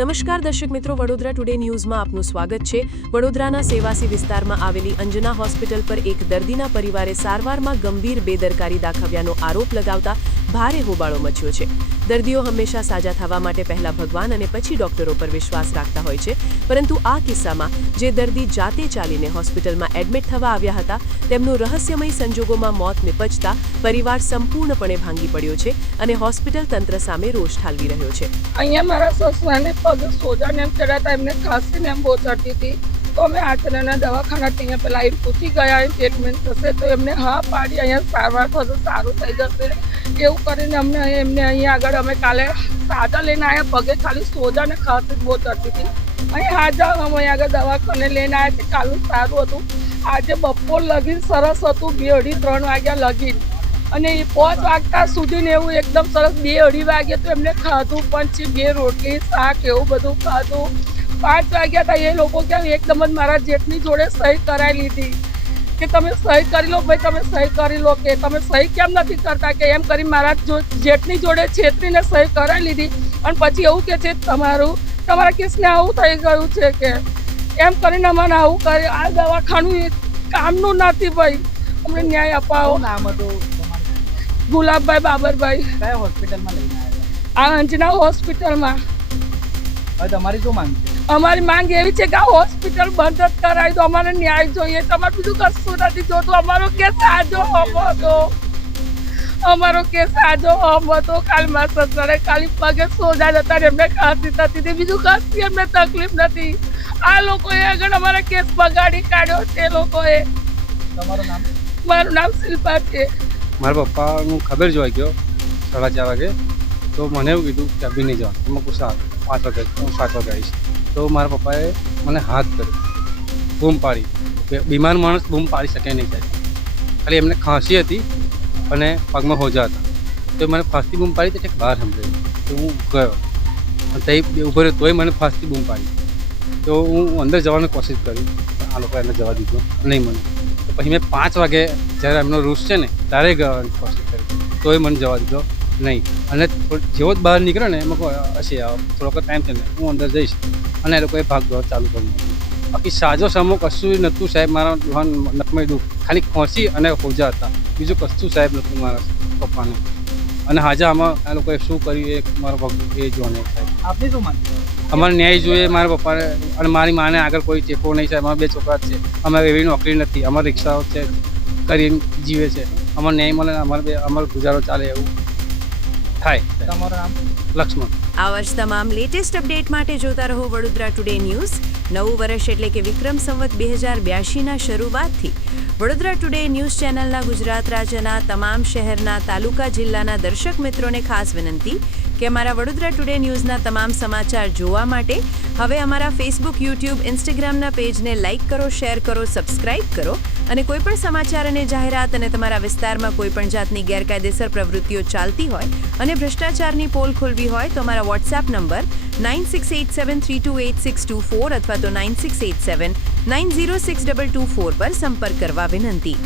નમસ્કાર દર્શક મિત્રો, વડોદરા ટુડે ન્યૂઝમાં આપનું સ્વાગત છે। વડોદરાના સેવાસી વિસ્તારમાં આવેલી અંજના હોસ્પિટલ પર એક દર્દીના પરિવારે સારવારમાં ગંભીર બેદરકારી દાખવ્યાનો આરોપ લગાવતા ભારે હોબાળો મચ્યો છે। દર્દીઓ હંમેશા સાજા થવા માટે પહેલા ભગવાન અને પછી ડોક્ટરો પર વિશ્વાસ રાખતા હોય છે, પરંતુ આ કિસ્સામાં જે દર્દી જાતે ચાલીને હોસ્પિટલમાં એડમિટ થવા આવ્યા હતા, તેમનું રહસ્યમય સંજોગોમાં મોત નિપજતા પરિવાર સંપૂર્ણપણે ભાંગી પડ્યો છે અને હોસ્પિટલ તંત્ર સામે રોષ ઠાલવી રહ્યો છે। અહીંયા મારા સસરાને પગ સોજાને એમ ચડાતા એમને ખાંસીને એમ બહુ ચડતી હતી, તો અમે આચરણના દવાખાના ત્યાં પહેલાં એ પૂછી ગયા ટ્રીટમેન્ટ થશે, તો એમને હા પાડી અહીંયા સારવાર થશે, સારું થઈ જશે એવું કરીને એમને અહીંયા આગળ અમે કાલે સાજા લઈને આવ્યા, પગે ખાલી સોજા ને ખાંસી બહુ ચડતી હતી। અહીં હાજર અમે અહીંયા આગળ દવાખાને લઈને આવ્યા છે, કાલું સારું હતું, આજે બપોર લગીન સરસ હતું, 2-3 વાગ્યા લગીન, અને 5 વાગતા સુધીને એવું એકદમ સરસ 2-2:30 વાગે તો એમને ખાધું પણ છે, 2 રોટલી શાક એવું બધું ખાધું। 5 વાગ્યા હતા એ લોકો ક્યાં એકદમ જ મારા જેઠની જોડે સહી કરાવી લીધી કે તમે સહી કરી લો ભાઈ, તમે સહી કરી લો, કે તમે સહી કેમ નથી કરતા, કે એમ કરી મારા જેઠની જોડે છેતરીને સહી કરાવી લીધી। અને પછી એવું કે છે તમારા કેસને આવું થઈ ગયું છે, કે એમ કરીને અમને આવું કરે, આ દવાખાનું કામનું નથી ભાઈ, અમને ન્યાય અપાવો। નામ હતું ગુલાબભાઈ બાબરભાઈ। કયા હોસ્પિટલમાં લઈને આવ્યા? આ અંજના હોસ્પિટલમાં। હવે તમારી શું માંગ છે? અમારી માંગ એવી છે કે આ હોસ્પિટલ બંધ જ કરાવી દો, અમારે ન્યાય જોઈએ, તમારે બીજું કશું નથી જોતું, અમારો કેસ સાજો હતો, અમારો કેસ સાજો હતો। કાલ મારા સસરાને ખાલી પગે સોજા જતા એમને ખાંસી થતી હતી, બીજું કશી એમને તકલીફ નથી। આ લોકોએ આગળ અમારા કેસ બગાડી કાઢ્યો છે લોકોએ। તમારું નામ? મારું નામ શિલ્પા છે। મારા પપ્પાનું ખબર જોઈ ગયો 4:30 વાગે, તો મને એવું કીધું કે અભી નહીં જવાનું, એમાં ગુસ્સા 5 વાગે હું 7 વાગે આવીશ, તો મારા પપ્પાએ મને હાથ કર્યો, બૂમ પાડી। બીમાર માણસ બૂમ પાડી શકે નહીં સાહેબ, ખાલી એમને ખાંસી હતી અને પગમાં હોજા હતા, તો મને ફાસ્ટથી બૂમ પાડી તો બહાર સંભળાયું, તો હું ગયો અને તે ઉભો રહ્યો, તોય મને ફાસ્ટથી બૂમ પાડી, તો હું અંદર જવાની કોશિશ કરી, પણ આ લોકો એને જવા દીધો નહીં મને। તો પછી મેં 5 વાગે જ્યારે એમનો રૂટ છે ને ત્યારે ગવાની કોશિશ કરી, તોય મને જવા દીધો નહીં, અને જેવો જ બહાર નીકળ્યો ને એમાં હશે થોડોક ટાઈમ છે ને હું અંદર જઈશ, અને એ લોકોએ ભાગ દોડ ચાલુ કરી દીધું। બાકી સાજો સમો કશું નહોતું સાહેબ, મારા નખમાં દુઃખ ખાલી ખોંસી અને હોજા હતા, બીજું કશું સાહેબ નહોતું મારા પપ્પાને, અને હાજા આમાં આ લોકોએ શું કર્યું એ મારા પગ એ જોને સાહેબ। આપની શું માંગ છે? અમારે ન્યાય જોઈએ મારા પપ્પાને, અને મારી માને આગળ કોઈ ટેકો નહીં સાહેબ, અમારા 2 છોકરા જ છે, અમારે એવી નોકરી નથી, અમારી રિક્ષાઓ છે કરીને જીવે છે, અમારે ન્યાય મળે, અમારો ગુજારો ચાલે એવું થાય। તમારું નામ? લક્ષ્મણ। આવા જ તમામ લેટેસ્ટ અપડેટ માટે જોતા રહો વડોદરા ટુડે ન્યૂઝ। નવું વર્ષ એટલે કે વિક્રમ સંવત 2082ના શરૂઆતથી વડોદરા ટુડે ન્યૂઝ ચેનલના ગુજરાત રાજ્યના તમામ શહેરના, તાલુકા, જિલ્લાના દર્શક મિત્રોને ખાસ વિનંતી કે અમારા વડોદરા ટુડે ન્યૂઝના તમામ સમાચાર જોવા માટે હવે અમારા ફેસબુક, યુટ્યુબ, ઇન્સ્ટાગ્રામના પેજને લાઇક કરો, શેર કરો, સબસ્ક્રાઇબ કરો, અને કોઈપણ સમાચાર અને જાહેરાત અને તમારા વિસ્તારમાં કોઈપણ જાતની ગેરકાયદેસર પ્રવૃત્તિઓ ચાલતી હોય અને ભ્રષ્ટાચારની પોલ ખોલવી હોય તો અમારા વોટ્સએપ નંબર 9687328624 અથવા તો 9687906224 પર સંપર્ક કરવા વિનંતી।